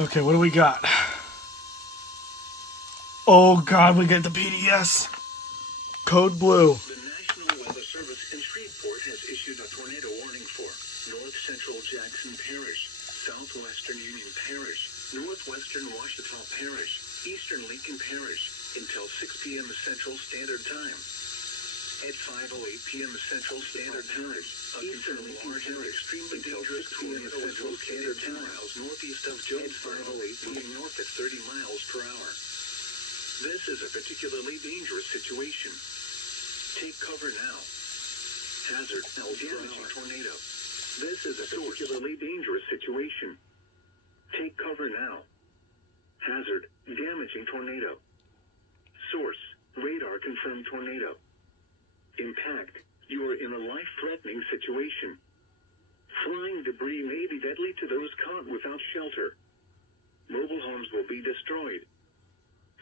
Okay, what do we got? Oh God, we get the PDS. Code blue. The National Weather Service in Shreveport has issued a tornado warning for North Central Jackson Parish, Southwestern Union Parish, Northwestern Washita Parish, Eastern Lincoln Parish, until 6 p.m. Central Standard Time. At 5:08 p.m. Central Standard Time, Eastern Lincoln Parish, extremely dangerous p.m. Central Standard Time, miles northeast of Jonesboro, 5:08 moving north at 30 miles per hour. This is a particularly dangerous situation. Take cover now. Hazard, damaging tornado. This is a particularly dangerous situation. Take cover now. Hazard, damaging tornado. Source, radar confirmed tornado. Impact, you are in a life-threatening situation. Flying debris may be deadly to those caught without shelter. Mobile homes will be destroyed.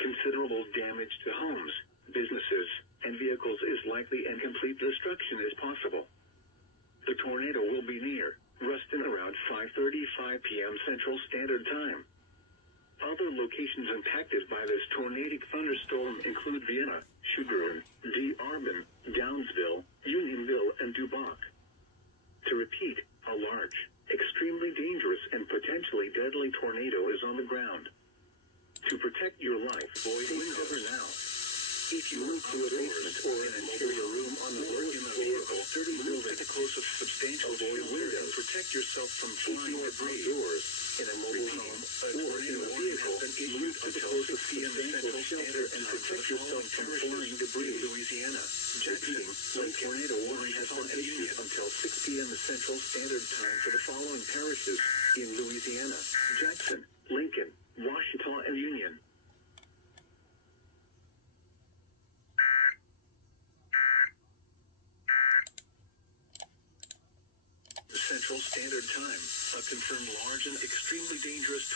Considerable damage to homes, businesses, and vehicles is likely and complete destruction is possible. The tornado will be near Ruston around 5:35 p.m. Central Standard Time. Other locations impacted by this tornadic thunderstorm include Vienna, Sugarland, Arbin, Downsville, Unionville, and Dubuque. To repeat, a large, extremely dangerous, and potentially deadly tornado is on the ground. To protect your life, avoid cover now. If you move to a basement or an interior room on the first floor of a sturdy building, get close to substantial windows. Protect yourself from flying debris. Outdoors, in a mobile home or in a vehicle, move to the closest substantial shelter and protect yourself from flying debris. Louisiana, Jackson, one tornado warning has been issued until 6 p.m. Central Standard Time for the following parishes in Louisiana: Jackson, Lincoln, Washita, and Union. Central Standard Time, a confirmed large and extremely dangerous